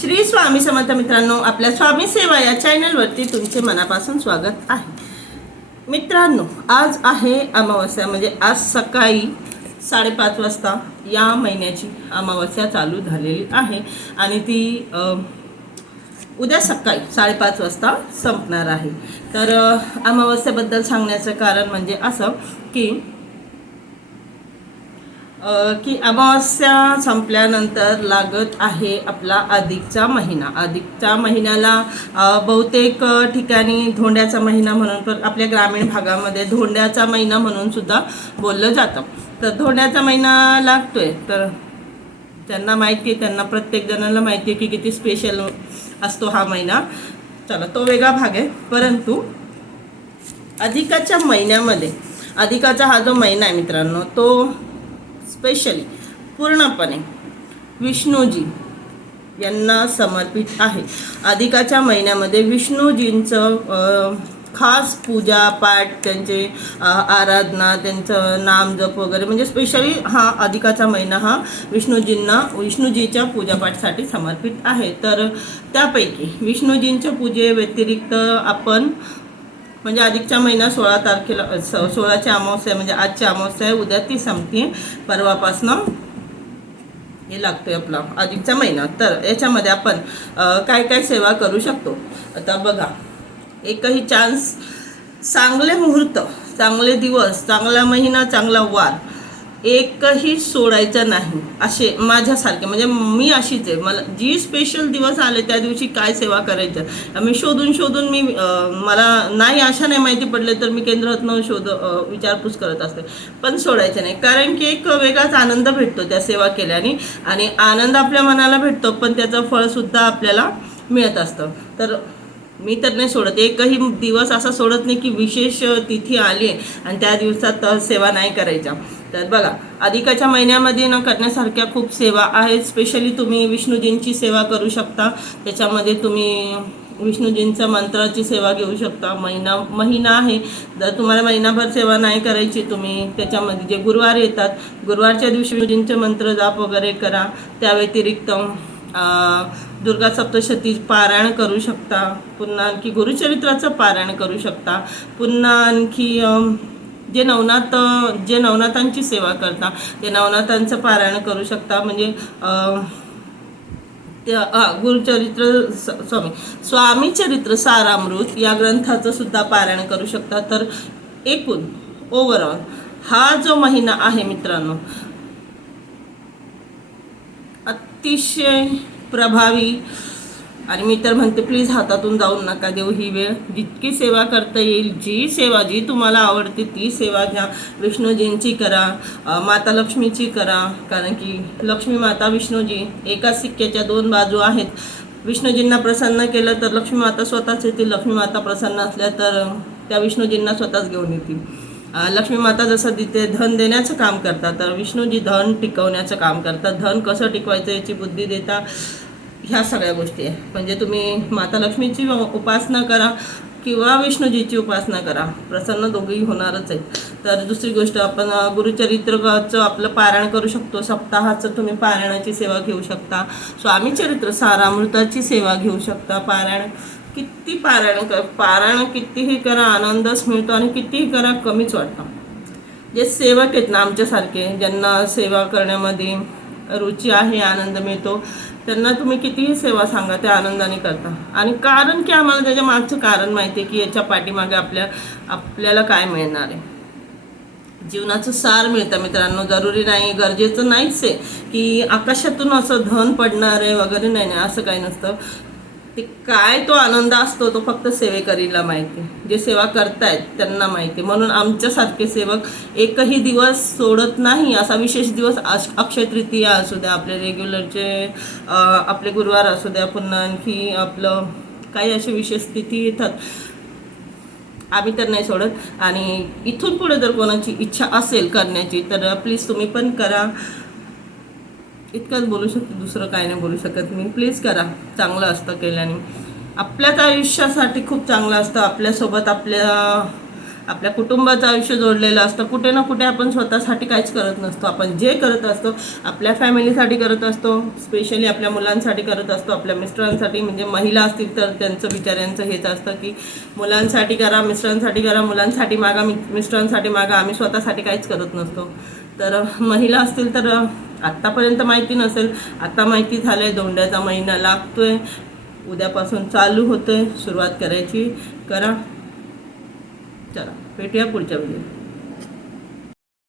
श्री स्वामी समर्थ मित्रांनो, आपल्या स्वामी सेवा या चॅनलवरती तुमचे मनापासून स्वागत आहे। मित्रांनो, आज आहे अमावस्या, म्हणजे आज सकाळी 5:30 वाजता या महिन्याची अमावस्या चालू झालेली आहे आणि ती उद्या सकाळी 5:30 वाजता संपणार आहे। तर अमावस्याबद्दल सांगण्याचं कारण म्हणजे असं की अमावस्या संपल्यानंतर लागत आहे आपला अधिकचा महिना। अधिकच्या महिन्याला बहुतेक ठिकाणी धोंड्याचा महिना म्हणून, पण आपल्या ग्रामीण भागामध्ये धोंड्याचा महिना म्हणून सुद्धा बोललं जातं। तर धोंड्याचा महिना लागतोय, तर त्यांना माहिती आहे, त्यांना प्रत्येक जणांना माहिती आहे की किती स्पेशल असतो हा महिना। चला, तो वेगळा भाग आहे। परंतु अधिकाच्या महिन्यामध्ये, अधिकाचा हा जो महिना आहे मित्रांनो, तो स्पेशली पूर्णपणे विष्णूजी यांना समर्पित आहे। अधिकाच्या महिन्यामध्ये विष्णूजींचं खास पूजा पाठ, त्यांचे आराधना, त्यांचं नाम जप वगैरे, म्हणजे स्पेशली हा अधिकाचा महिना हा विष्णूजीच्या पूजापाठसाठी समर्पित आहे। तर त्यापैकी विष्णूजींच्या पूजे व्यतिरिक्त आपण म्हणजे अधिकच्या महिना 16 तारखेला 16ची अमावस्या, म्हणजे आजची अमावस्या आहे, उद्या ती संपते, परवापासनं हे लागतोय आपला अधिकचा महिना। तर याच्यामध्ये आपण काय काय सेवा करू शकतो आता बघा। एकही चान्स, चांगले मुहूर्त, चांगले दिवस, चांगला महिना, चांगला वार एकही सोडायचं नाही। असे माझ्यासारखे, म्हणजे मी अशीच आहे, मला जी स्पेशल दिवस आले त्या दिवशी काय सेवा करायचं मी शोधून मी मला नाही, अशा नाही माहिती पडले तर मी केंद्रातनं विचारपूस करत असते, पण सोडायचं नाही। कारण की एक वेगळाच आनंद भेटतो त्या सेवा केल्याने, आणि आनंद आपल्या मनाला भेटतो, पण त्याचं फळसुद्धा आपल्याला मिळत असतं। तर मी तर नाही सोडत, एकही दिवस असा सोडत नाही की विशेष तिथी आली आणि त्या दिवसात सेवा नाही करायच्या। तर बघा, अधिकाच्या महिन्यामध्ये करण्यासारख्या खूप सेवा आहेत। स्पेशली तुम्ही विष्णूजींची सेवा करू शकता, त्याच्यामध्ये तुम्ही विष्णूजींच्या मंत्राची सेवा घेऊ शकता। महिना आहे, जर तुम्हाला महिनाभर सेवा नाही करायची, तुम्ही त्याच्यामध्ये जे गुरुवार येतात, गुरुवारच्या दिवशी विष्णूजींचे मंत्र जाप वगैरे करा। त्या व्यतिरिक्त दुर्गा सप्तशती पारायण करू शकता, पुन्हा आणखी गुरुचरित्राचं पारायण करू शकता, पुन्हा आणखी जे नवनाथांची सेवा करता ते नवनाथांचं पारायण करू शकता। म्हणजे ते गुरुचरित्र स्वामी चरित्र सारामृत या ग्रंथाचं सुद्धा पारायण करू शकता। तर एकूण ओव्हरऑल हा जो महिना आहे मित्रांनो, अतिशय प्रभावी, आणि मी तर म्हणते प्लीज हातातून जाऊन नका देऊ ही वेळ। जितकी सेवा करता येईल, जी तुम्हाला आवडते ती सेवा घ्या। विष्णूजींची करा, माता लक्ष्मीची करा, कारण की लक्ष्मी माता विष्णूजी एकाच सिक्क्याच्या दोन बाजू आहेत। विष्णूजींना प्रसन्न केलं तर लक्ष्मी माता स्वतःच येतील, लक्ष्मी माता प्रसन्न असल्या तर त्या विष्णूजींना स्वतःच घेऊन येतील। लक्ष्मी माता जसं तिथे धन देण्याचं काम करतात, तर विष्णूजी धन टिकवण्याचं काम करतात। धन कसं टिकवायचं याची बुद्धी देता, ह्या सगळ्या गोष्टी आहे। म्हणजे तुम्ही माता लक्ष्मीची उपासना करा किंवा विष्णूजीची उपासना करा, प्रसन्न दोघेही होणारच आहेत। तर दुसरी गोष्ट, आपण गुरुचरित्राचं आपलं पारायण करू शकतो। सप्ताहाचं तुम्ही पारायणाची सेवा घेऊ शकता, स्वामी चरित्र सारामृताची सेवा घेऊ शकता। पारायण कितीही करा आनंदच मिळतो, आणि कितीही करा कमीच वाटतं। जे सेवक आहेत ना आमच्यासारखे, ज्यांना सेवा करण्यामध्ये रुची आहे, आनंद मिळतो, त्यांना तुम्ही कितीही सेवा सांगा त्या आनंदाने करता। आणि कारण की आम्हाला त्याच्या मागचं कारण माहिती आहे की याच्या पाठीमागे आपल्याला काय मिळणार आहे। जीवनाचं सार मिळतं मित्रांनो। जरुरी नाही, गरजेचं नाहीच आहे की आकाशातून असं धन पडणार आहे वगैरे, नाही, असं काही नसतं। ते काय तो आनंद असतो तो फक्त सेवेकरीला माहिती, जे सेवा करतायत त्यांना माहिती। म्हणून आमच्यासारखे सेवक एकही दिवस सोडत नाही। असा विशेष दिवस अक्षय तृतीया असू द्या, आपले रेग्युलरचे आपले गुरुवार असू द्या, पुन्हा आणखी आपलं काही असे विशेष तिथी येतात, आम्ही तर नाही सोडत। आणि इथून पुढे जर कोणाची इच्छा असेल करण्याची तर प्लीज तुम्ही पण करा। इतकंच बोलू शकते, दुसरं काय नाही बोलू शकत मी। प्लीज करा, चांगलं असतं केल्याने, आपल्याच आयुष्यासाठी खूप चांगलं असतं। आपल्यासोबत आपल्या आपल्या कुटुंबाचं आयुष्य जोडलेलं असतं. कुठे ना कुठे आपण स्वतःसाठी काहीच करत नसतो. आपण जे करत असतो आपल्या फॅमिलीसाठी करत असतो, स्पेशली आपल्या मुलांसाठी करत असतो, आपल्या मिस्टरांसाठी. म्हणजे महिला असतील तर त्यांचं विचारांचं हेच असतं की मुलांसाठी करा, मिस्टरांसाठी करा, मुलांसाठी मागा, मिस्टरांसाठी मागा, आम्ही स्वतःसाठी काहीच करत नसतो. तर महिला असतील तर आत्तापर्यंत माहिती नसेल, आता माहिती झालं आहे. धोंड्याचा महिना लागतोय, उद्यापासून चालू होतोय, सुरुवात करायची करा. चला भेटूया पुढच्या व्हिडिओ.